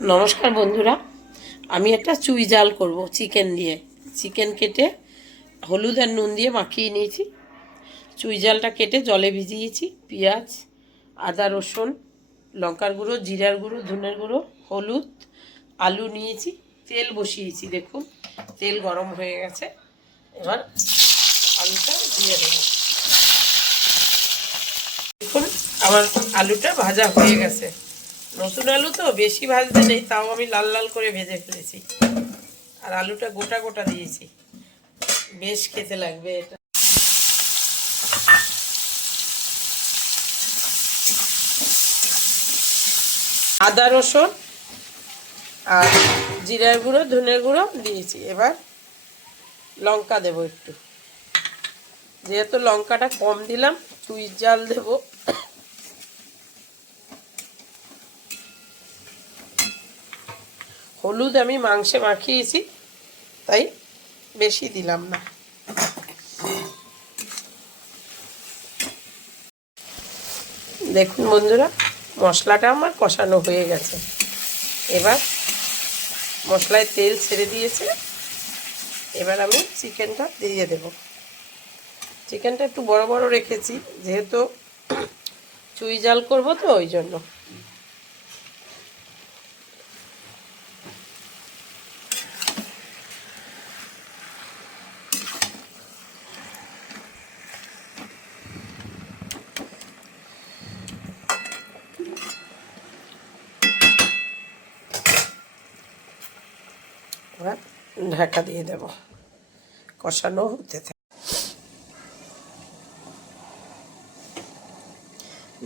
নমস্কার বন্ধুরা, আমি একটা চুই জাল করব চিকেন দিয়ে। চিকেন কেটে হলুদ আর নুন দিয়ে মাখিয়ে নিয়েছি। চুই জালটা কেটে জলে ভিজিয়েছি। পেঁয়াজ, আদা, রসুন, লঙ্কার গুঁড়ো, জিরার গুঁড়ো, ধনের গুঁড়ো, হলুদ, আলু নিয়েছি। তেল বসিয়েছি, দেখুন তেল গরম হয়ে গেছে। এবার আলুটা দিয়ে দেবো। দেখুন আমার আলুটা ভাজা হয়ে গেছে। নতুন আলু তো বেশি ভাজতে নেই, তাও আমি লাল লাল করে ভেজে ফেলেছি। আর আলুটা গোটা গোটা দিয়েছি, বেশ খেতে লাগবে এটা। আদা, রসুন আর জিরার গুঁড়ো, ধনের গুঁড়ো দিয়েছি। এবার লঙ্কা দেবো একটু, যেহেতু লঙ্কাটা কম দিলাম, চুই জাল দেব। হলুদ আমি মাংসে মাখিয়েছি, তাই বেশি দিলাম না। দেখুন বন্ধুরা, মশলাটা আমার কষানো হয়ে গেছে। এবার মশলায় তেল ছেড়ে দিয়েছে। এবার আমি চিকেনটা দিয়ে দেব। চিকেনটা একটু বড় বড় রেখেছি, যেহেতু চুই জাল করব তো ওই জন্য। এবার ঢাকা দিয়ে দেব, কষানো হতে থাকে।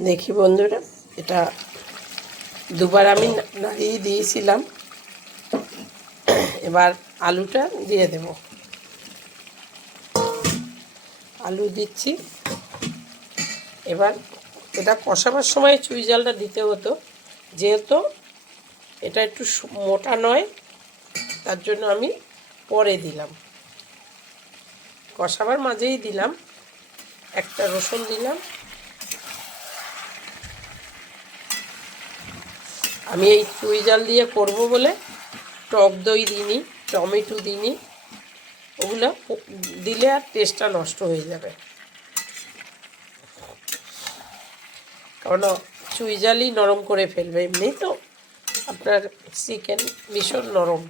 দেখি বন্ধুরা, এটা দুবার আমি নাড়িয়ে দিয়েছিলাম। এবার আলুটা দিয়ে দেব। আলু দিচ্ছি। এবার এটা কষাবার সময় চুই জালটা দিতে হতো, যেহেতু এটা একটু মোটা নয়, তার জন্য আমি পরে দিলাম। কষাবার মাঝেই দিলাম। একটা রসুন দিলাম। আমি এই চুই জাল দিয়ে করব বলে টক দই দিইনি, টমেটো দিইনি। ওগুলো দিলে আর টেস্টটা নষ্ট হয়ে যাবে, কারণ চুই জালই নরম করে ফেলবে। এমনি তো আপনার চিকেন ভীষণ নরম।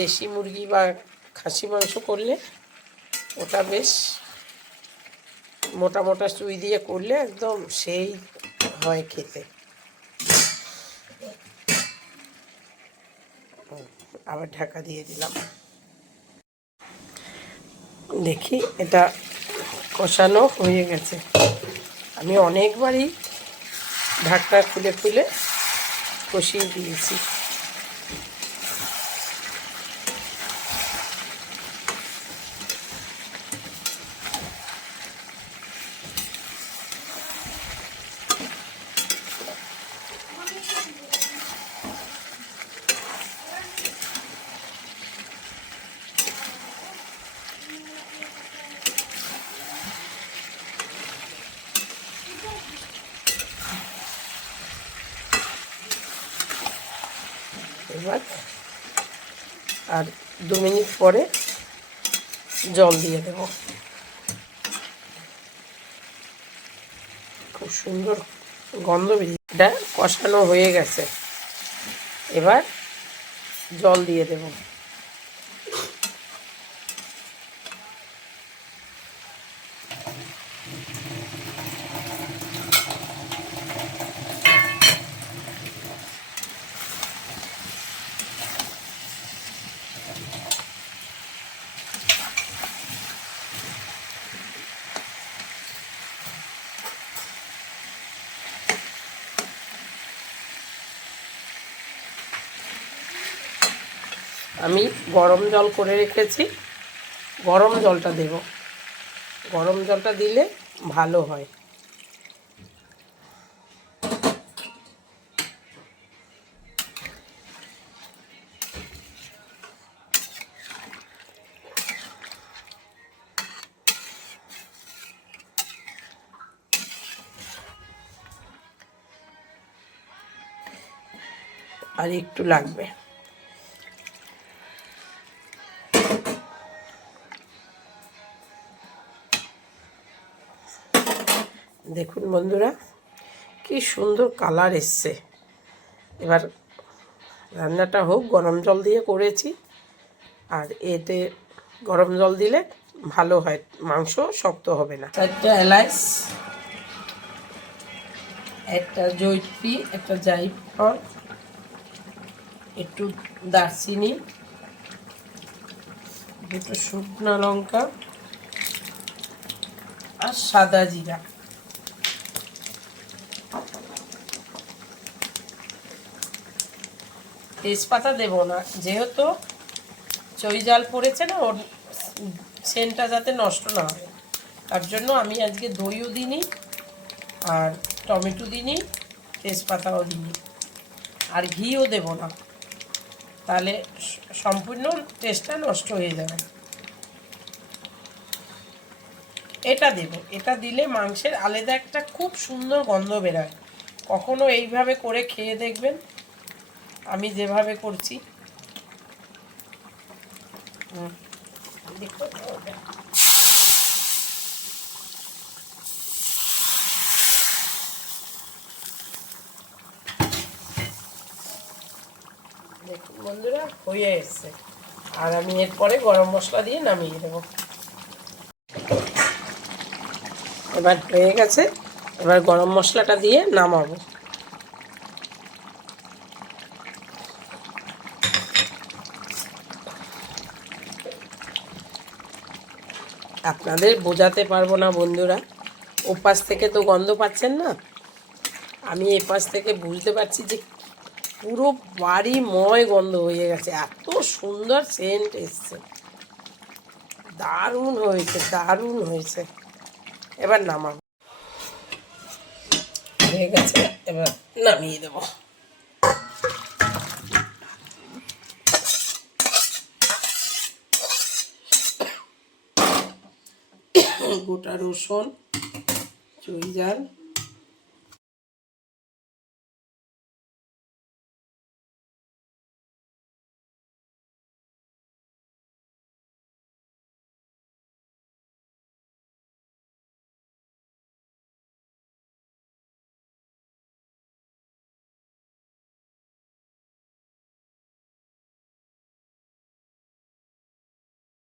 দেশি মুরগি বা খাসি মাংস করলে ওটা বেশ মোটা মোটা চুই দিয়ে করলে একদম সেই হয় খেতে। আবার ঢাকা দিয়ে দিলাম। দেখি এটা কষানো হয়ে গেছে। আমি অনেকবারই ঢাকনা খুলে খুলে কষিয়ে দিয়েছি। এবার আর 2 মিনিট পরে জল দিয়ে দেব। খুব সুন্দর গন্ধ বেরিয়ে, এটা কষানো হয়ে গেছে। এবার জল দিয়ে দেব। আমি গরম জল করে রেখেছি, গরম জলটা দেব। গরম জলটা দিলে ভালো হয়। আর একটু লাগবে। দেখুন বন্ধুরা কি সুন্দর কালার এসছে। এবার রান্নাটা হোক, গরম জল দিয়ে করেছি, আর এতে গরম জল দিলে ভালো হয়, মাংস শক্ত হবে না। 4টা এলাচ, একটা জয়িত্রী, একটা জায়ফল, একটু দারচিনি, দুটো শুকনো লঙ্কা আর সাদা জিরা। তেজপাতা দেব না, যেহেতু চই জাল পড়েছে না, ওর সেন্টটা যাতে নষ্ট না হয়, তার জন্য আমি আজকে দইও দিইনি, আর টমেটো দিইনি, তেজপাতাও দিইনি, আর ঘিও দেব না, তাহলে সম্পূর্ণ টেস্টটা নষ্ট হয়ে যাবে। এটা দেব, এটা দিলে মাংসের আলাদা একটা খুব সুন্দর গন্ধ বেরোয়। কখনো এইভাবে করে খেয়ে দেখবেন, আমি যেভাবে করছি। দেখুন বন্ধুরা হয়ে এসছে, আর আমি এরপরে গরম মশলা দিয়ে নামিয়ে দেবো। এবার হয়ে গেছে, এবার গরম মশলাটা দিয়ে নামাবো। আপনাদের বোঝাতে পারবো না বন্ধুরা, ওপাশ থেকে তো গন্ধ পাচ্ছেন না, আমি এপাশ থেকে বুঝতে পারছি যে পুরো বাড়িময় গন্ধ হয়ে গেছে, এত সুন্দর সেন্ট এসছে, দারুণ হয়েছে, দারুণ হয়েছে। এবার নামাবো, হয়ে গেছে, এবার নামিয়ে দেবো। গোটা রসুন, চই জাল,